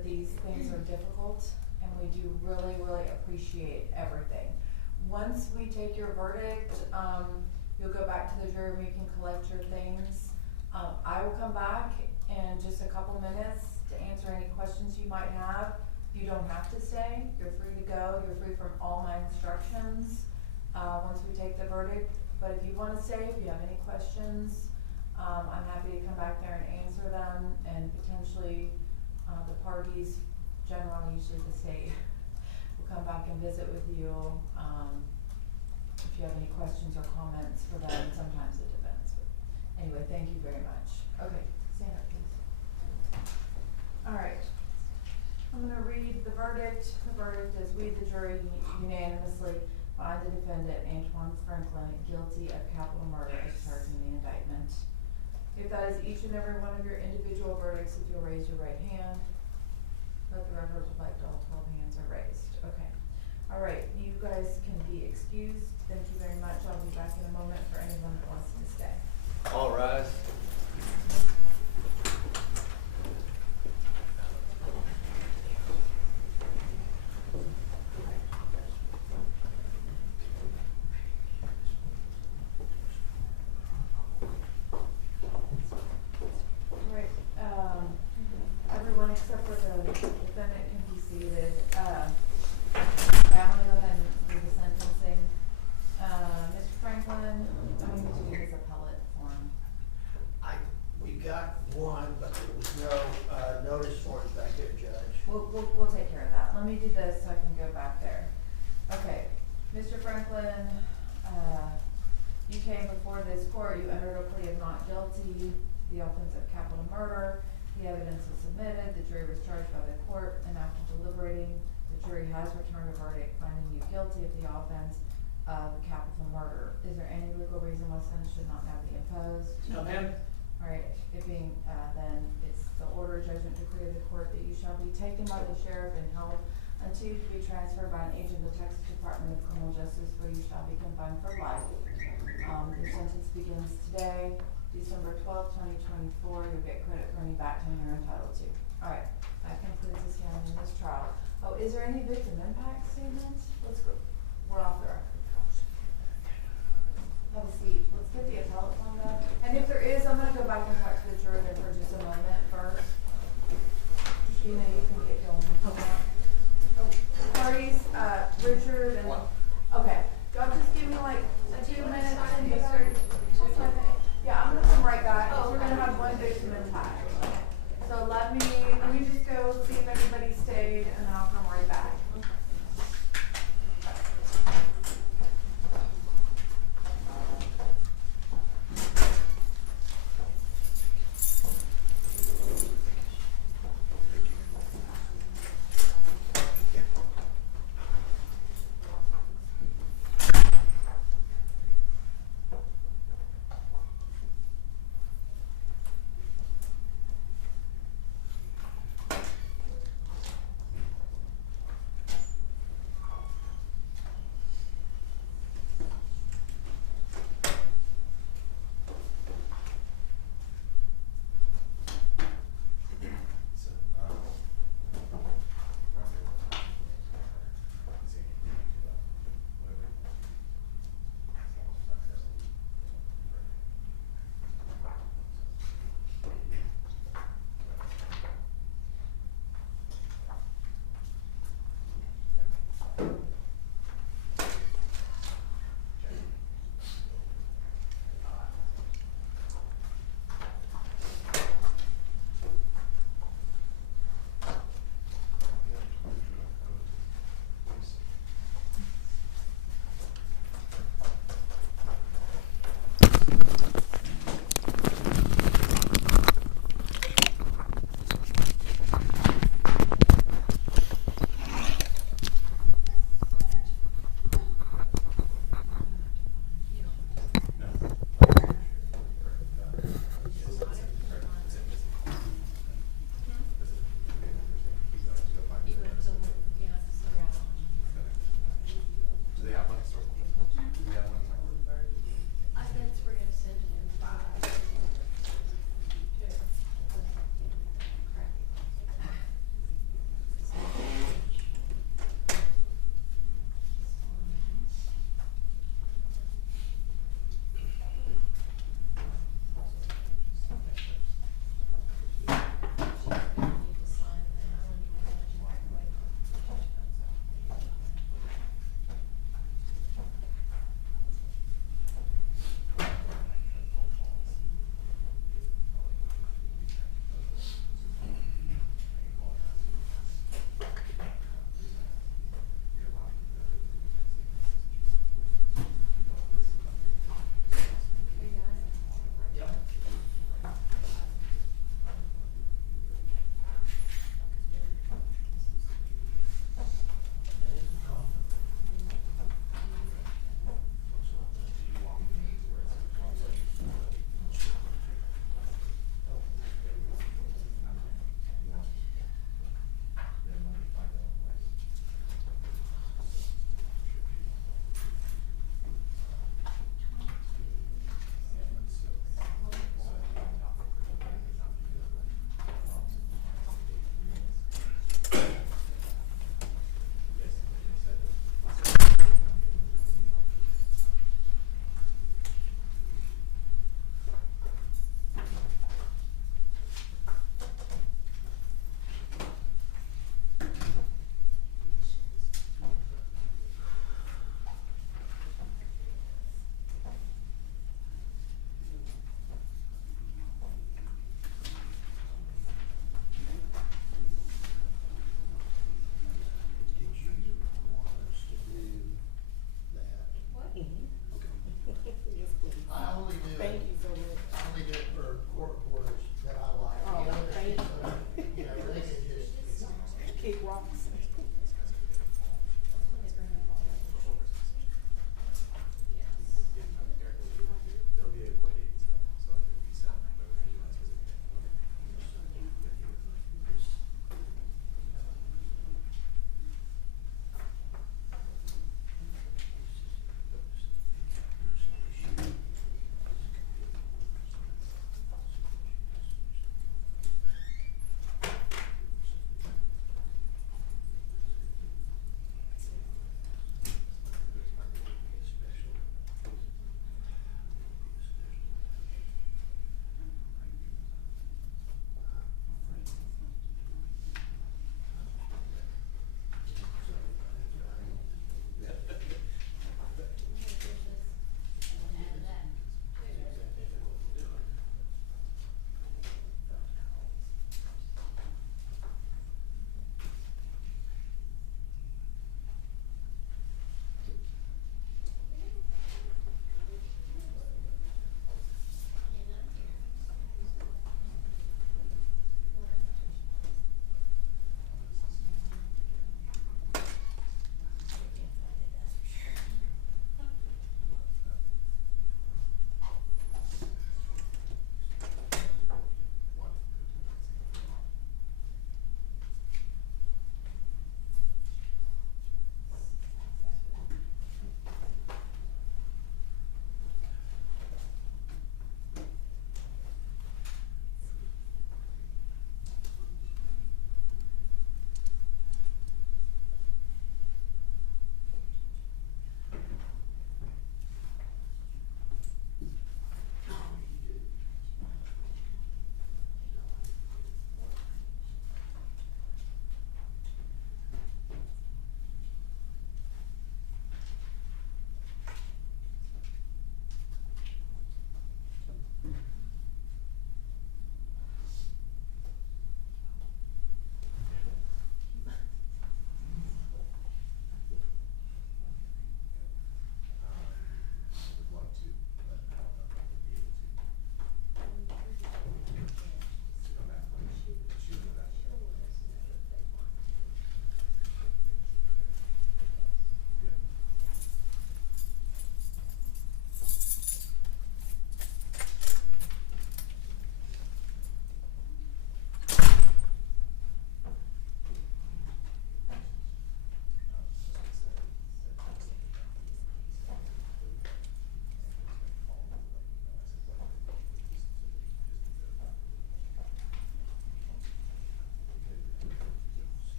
that these things are difficult, and we do really, really appreciate everything. Once we take your verdict, you'll go back to the jury room, you can collect your things. I will come back in just a couple minutes to answer any questions you might have. You don't have to stay, you're free to go, you're free from all my instructions, once we take the verdict. But if you wanna stay, if you have any questions, I'm happy to come back there and answer them, and potentially, the parties, generally usually the state, will come back and visit with you, if you have any questions or comments for them. Sometimes it depends, but anyway, thank you very much. Okay, stand up please. Alright, I'm gonna read the verdict. The verdict is: we, the jury, unanimously find the defendant, Antwan Franklin, guilty of capital murder as charged in the indictment. If that is each and every one of your individual verdicts, if you'll raise your right hand, let the record reflect all 12 hands are raised. Okay. All right, you guys can be excused. Thank you very much. I'll be back in a moment for anyone that wants to stay. All rise. Everyone except for the defendant can be seated. I'm gonna go ahead and do the sentencing. Mr. Franklin, I'm going to do his appellate form. We got one, but there was no, notice for it back there, Judge. We'll take care of that. Let me do this so I can go back there. Okay, Mr. Franklin, you came before this court, you entered a plea of not guilty, the offense of capital murder. The evidence was submitted, the jury was charged by the court, and after deliberating, the jury has returned a verdict finding you guilty of the offense of capital murder. Is there any legal reason why sentence should not now be imposed? No, ma'am. Alright, it being, then it's the order of judgment decree of the court that you shall be taken by the sheriff and held until to be transferred by an agent of the Texas Department of Criminal Justice, where you shall be confined for life. Your sentence begins today, December 12th, 2024, you'll get credit for any back time you're entitled to. Alright, that concludes this hearing in this trial. Oh, is there any victim impact statements? Let's go, we're off the record. Have a seat, let's get the appellate form up. And if there is, I'm gonna go back and talk to the jury there for just a moment first. Gina, you can get going. Okay. Oh, parties, Richard and, okay, y'all just give me like 2 minutes and get started. Yeah, I'm gonna come right back. We're gonna have one victim impact. So let me just go see if anybody stayed, and then I'll come right back. Cake rocks. There'll be a court date and stuff, so like it'll be set, but we're gonna do that specific.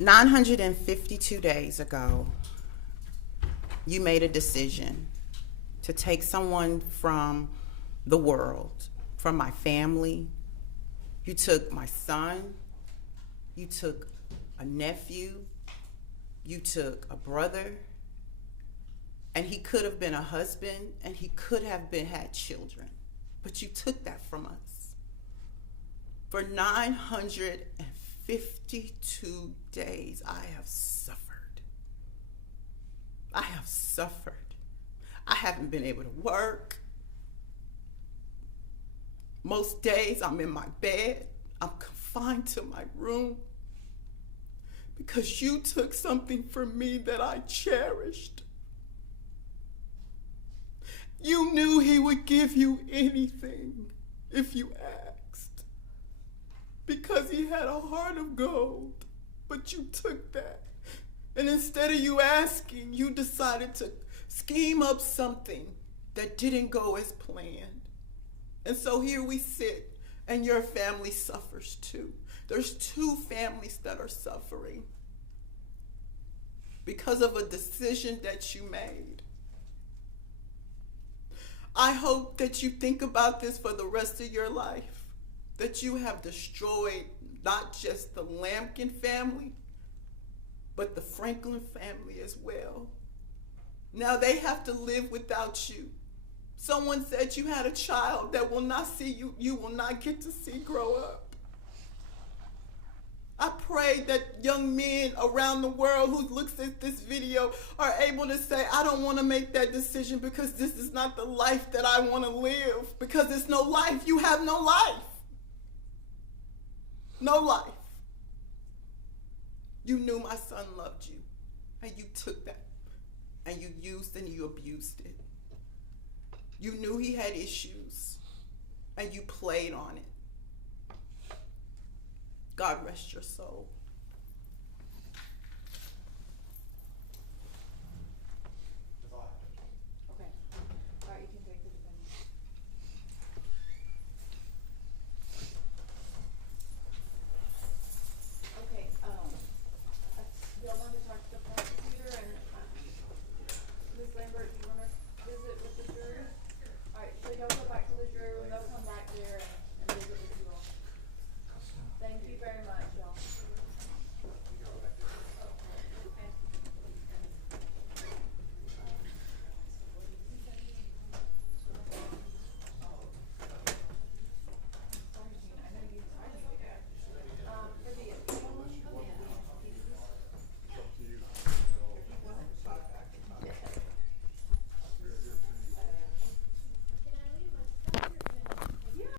952 days ago, you made a decision to take someone from the world, from my family. You took my son, you took a nephew, you took a brother, and he could have been a husband, and he could have had children, but you took that from us. For 952 days, I have suffered. I have suffered. I haven't been able to work. Most days I'm in my bed. I'm confined to my room because you took something from me that I cherished. You knew he would give you anything if you asked, because he had a heart of gold, but you took that. And instead of you asking, you decided to scheme up something that didn't go as planned. And so here we sit, and your family suffers too. There's 2 families that are suffering because of a decision that you made. I hope that you think about this for the rest of your life, that you have destroyed not just the Lampkin family, but the Franklin family as well. Now they have to live without you. Someone said you had a child that will not see you will not get to see grow up. I pray that young men around the world who looks at this video are able to say, I don't want to make that decision because this is not the life that I want to live, because it's no life. You have no life. No life. You knew my son loved you, and you took that, and you used and you abused it. You knew he had issues, and you played on it. God rest your soul.